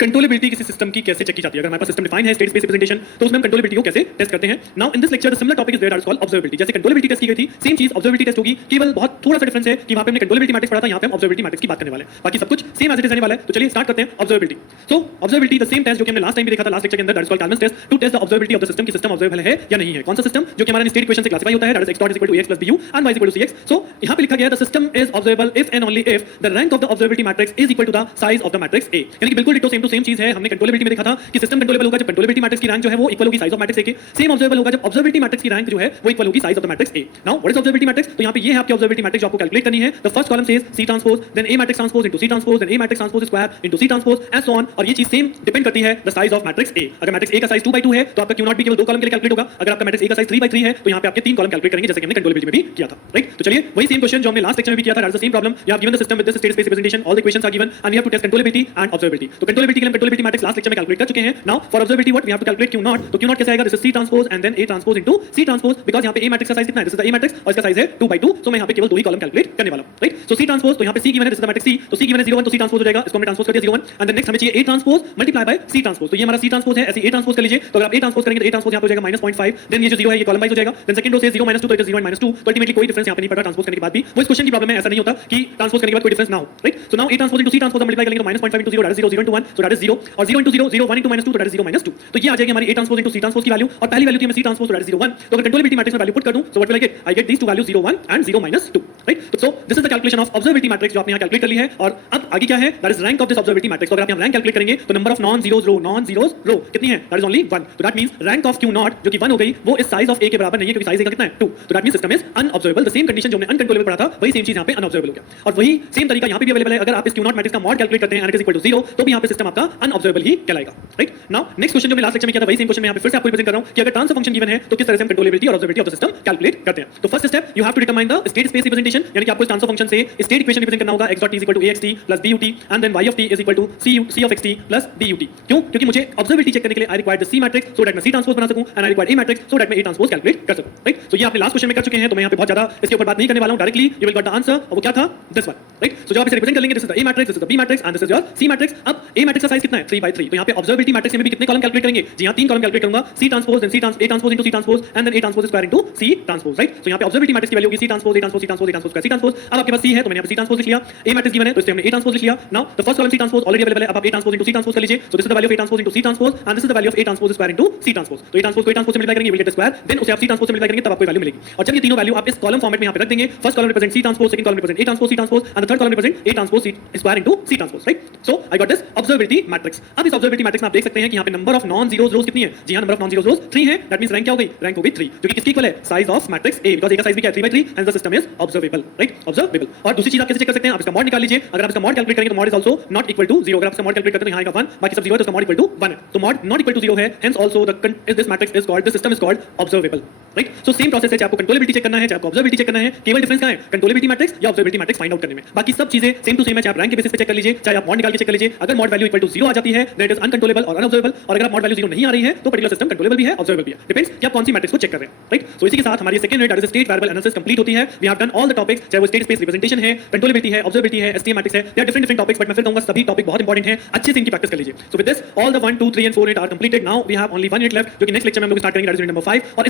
Controllability किसी system की कैसे चेक की जाती है। अगर हमारे पास सिस्टम डिफाइन है स्टेट स्पेस रिप्रेजेंटेशन तो उसमें हम कंट्रोलेबिलिटी को कैसे टेस्ट करते हैं। Now in this lecture the similar topic is there that is called observability. जैसे कंट्रोलेबिलिटी टेस्ट की गई थी सेम चीज ऑब्जर्वेबिलिटी टेस्ट होगी, केवल बहुत थोड़ा सा डिफरेंस है कि वहां पे हमने कंट्रोलेबिलिटी मैट्रिक्स पढ़ा था, यहां पे हम ऑब्जर्वेबिलिटी मैट्रिक्स की बात करने वाले हैं। बाकी सब कुछ सेम एज इट इज रहने वाला है। तो चलिए स्टार्ट करते हैं observability. So observability the same test जो कि हमने लास्ट टाइम भी देखा था लास्ट लेक्चर के अंदर, that is called Kalman's test to test the observability of the system कि सिस्टम ऑब्जर्वेबल है या नहीं है। कौन सा सिस्टम जो कि हमारा स्टेट इक्वेशन से क्लासिफाई होता है, that is x dot is equal to ax plus bu and y is equal to cx। So यहां पे लिखा गया है the system is observable if and only if the rank of the observability matrix is equal to the size of the matrix A। यानी कि बिल्कुल ditto same to same चीज है। हमने कंट्रोलेबिलिटी में देखा था कि सिस्टम कंट्रोलेबल होगा जब कंट्रोलेबिलिटी मैट्रिक्स की रैंक जो है वो इक्वल होगी साइज ऑफ मैट्रिक्स A के। सेम ऑब्जर्वेबल होगा जब ऑब्जर्वेबिलिटी मैट्रिक्स की रैंक जो है वो इक्वल होगी size of the matrix A। Now what is observability matrix? तो यहां पे ये है आपकी ऑब्जर्वेबिलिटी मैट्रिक्स जो आपको कैलकुलेट करनी है। The first column says C transpose, then A matrix transpose into C transpose, then A matrix transpose square into C transpose and so on. और ये चीज सेम डिपेंड करती है the size of matrix A। अगर matrix A का size 2/2 है तो आपका Q नॉट भी केवल 2 कॉलम के लिए कैलकुलेट होगा। अगर आपका मैट्रिक्स A का साइज 3/3 है तो यहां पे आपके 3 कॉलम कैलकुलेट करेंगे, जैसे कि हमने कंट्रोलेबिलिटी में भी किया था, राइट। तो चलिए वही सेम क्वेश्चन जो हमने लास्ट लेक्चर में भी किया था, that is the same problem. You have given the system with this state space representation, all the equations are given and we have to test controllability and observability. तो controllability के लिए controllability matrix last lecture में calculate कर चुके हैं। Now for observability what we have to calculate Q not. तो Q not कैसे आएगा? This is C transpose and then A transpose into C transpose, because यहां पे A मैट्रिक्स का साइज कितना है? This is the A matrix और इसका साइज है 2/2। सो मैं यहां पे केवल 2 ही कॉलम कैलकुलेट करने वाला हूं, राइट। सो C ट्रांसपोज, तो यहां पे C गिवन है, this is the matrix C, तो C गिवन है 0 1, तो C ट्रांसपोज हो जाएगा, इसको हमने ट्रांसपोज कर दिया 0 1 एंड देन नेक्स्ट हमें चाहिए A transpose multiply by C transpose. तो ये हमारा C ट्रांसपोज है, ऐसे A ट्रांसपोज कर लीजिए। तो अगर आप A ट्रांसपोज करेंगे तो A ट्रांसपोज यहां पे हो जाएगा -0.5, देन ये जो 0 है ये कॉलम वाइज हो जाएगा, देन सेकंड रो से 0 -2 तो इट इज 0 and -2। तो अल्टीमेटली कोई डिफरेंस यहां पे नहीं पड़ रहा ट्रांसपोज करने के बाद भी। वो इस क्वेश्चन की प्रॉब्लम है, ऐसा नहीं होता कि ट्रांसपोज करने के बाद कोई डिफरेंस ना हो, right. So now A transpose into C transpose हम मल्टीप्लाई करेंगे तो -0.5 into 0 that is 0 0 into 1 so that is 0 और 0 into 0 0 1 into -2 तो that is 0 -2। तो ये आ जाएगी हमारी A transpose into C transpose की वैल्यू और पहली वैल्यू थी हमें C ट्रांसपोज तो that is 0 1। तो अगर कंट्रोलेबिलिटी मैट्रिक्स में वैल्यू पुट कर दूं so what will I get? I get these two values 0 1 and 0 -2, right. So this is the calculation of observability matrix जो आपने यहां कैलकुलेट कर ली है। और अब आगे क्या है? That is rank of this observability matrix. तो अगर आप यहां रैंक कैलकुलेट करेंगे तो नंबर ऑफ नॉन जीरोस रो कितनी है? That is only 1। तो that means rank of Q not जो कि 1 हो गई वो इस साइज ऑफ A के बराबर नहीं है, क्योंकि साइज A का कितना है 2। तो that means system is unobservable. The same condition जो हमने अनकंट्रोलेबल पढ़ा था वही सेम चीज यहां पे अनऑब्जर्वेबल हो गया। और वही सेम तरीका यहां पे भी अवेलेबल है। अगर आप इस Q नॉट मैट्रिक्स का मॉड कैलकुलेट करते हैं and it is equal to 0 तो भी यहां पे सिस्टम आपका अनऑब्जर्वेबल ही कहलाएगा, राइट। नाउ नेक्स्ट क्वेश्चन जो हमने लास्ट लेक्चर में किया था वही सेम क्वेश्चन मैं यहां पे फिर से आपको रिप्रेजेंट कर रहा हूं कि अगर ट्रांसफर फंक्शन गिवन है तो किस तरह से हम कंट्रोलेबिलिटी और observability of the system calculate करते हैं। तो first step you have to determine the state space representation, यानी कि आपको इस ट्रांसफर फंक्शन से स्टेट इक्वेशन रिप्रेजेंट करना होगा। x dot t is equal to axt plus but and then y of t is equal to c of xt plus but। क्यों? क्योंकि मुझे ऑब्जर्वेबिलिटी चेक करने के लिए I require the C matrix so that मैं C transpose बना सकूं and I require A Matrix so that मैं A ट्रांसपोज कैलकुलेट कर सकूं, राइट। सो ये आपने लास्ट क्वेश्चन में कर चुके हैं तो मैं यहां पे बहुत ज्यादा इसके ऊपर बात नहीं करने वाला हूं। Directly you will got the answer और वो क्या था? This one, right. सो जब आप इसे रिप्रेजेंट कर लेंगे this is the A matrix, this is the B matrix and this is your C matrix. अब A मैट्रिक्स का साइज कितना है? 3/3। तो यहां पे ऑब्जर्वेबिलिटी मैट्रिक्स में भी कितने कॉलम कैलकुलेट करेंगे? जी हां 3 कॉलम कैलकुलेट करूंगा। C transpose then A transpose into C transpose and then A transpose square into C transpose, right. So यहां पे ऑब्जर्वेबिलिटी मैट्रिक्स की वैल्यू होगी C transpose A transpose C transpose A transpose C transpose. अब आपके पास C है तो मैंने यहां पे C ट्रांसपोज लिख लिया। A मैट्रिक्स गिवन है तो इससे हमने A ट्रांसपोज लिख लिया। Now the first column C transpose already available है। अब आप A transpose into C transpose कर लीजिए। So this is the value of A transpose into C transpose and this is the value of A transpose square into C transpose. तो A transpose को A transpose से multiply करेंगे, you will get the square, then उसे आप C transpose से multiply करेंगे तब आपको वैल्यू मिलेगी। और जब ये तीनों वैल्यू आप इस कॉलम फॉर्मेट में यहां पे रख देंगे, first column represent C transpose, second column represent A transpose C transpose and the third column represent A transpose C square into C transpose, right. So I got this observability matrix. अब इस observability matrix में आप देख सकते हैं कि यहां पे नंबर ऑफ नॉन जीरोस रोज कितनी है? जी हां नंबर ऑफ नॉन जीरोस रोज 3 है। दैट मींस रैंक क्या हो गई? रैंक हो गई 3, जो कि किसकी इक्वल है? Size of matrix A, because A का साइज भी क्या है? 3/3 and the system is observable, right, observable. और दूसरी चीज आप कैसे चेक कर सकते हैं? आप इसका मॉड निकाल लीजिए। अगर आप इसका मॉड कैलकुलेट करेंगे तो mod is also not equal to 0। अगर आप इसका मॉड कैलकुलेट करते हैं तो यहां आएगा 1, बाकी सब 0 है तो इसका मॉड इक्वल टू 1 है। तो मॉड नॉट इक्वल टू 0 है, hence also this matrix is called, this system is called observable, right. So same process है, चाहे आपको कंट्रोलेबिलिटी चेक करना है चाहे आपको ऑब्जर्वेबिलिटी चेक करना है, केवल डिफरेंस कहां है? कंट्रोलेबिलिटी मैट्रिक्स या ऑब्जर्वेबिलिटी मैट्रिक्स फाइंड आउट करने में। बाकी सब चीजें सेम टू सेम है, चाहे आप रैंक के बेसिस पे चेक कर लीजिए चाहे आप मॉड निकाल के चेक कर लीजिए। अगर मॉड वैल्यू इक्वल टू 0 आ जाती है देन इट इज अनकंट्रोलेबल और अनऑब्जर्वेबल, और अगर आप मॉड वैल्यू 0 नहीं आ रही है तो पर्टिकुलर सिस्टम कंट्रोलेबल भी है ऑब्जर्वेबल भी है, डिपेंड्स कि आप कौन सी मैट्रिक्स को चेक कर रहे हैं, राइट। सो इसी के साथ हमारी second unit that is state variable analysis complete होती है। We have done all the topics, चाहे वो स्टेट स्पेस रिप्रेजेंटेशन है, कंट्रोलेबिलिटी है, ऑब्जर्वेबिलिटी है, एसटीएम मैट्रिक्स है, they are different topics, but मैं फिर कहूंगा सभी टॉपिक बहुत इंपॉर्टेंट है, अच्छे से इनकी प्रैक्टिस कर लीजिए। So with this all the 1 2 3 and 4 unit are completed. Now we have only 1 unit left जो कि नेक्स्ट लेक्चर में हम लोग स्टार्ट करेंगे, दैट इज यूनिट नंबर 5। और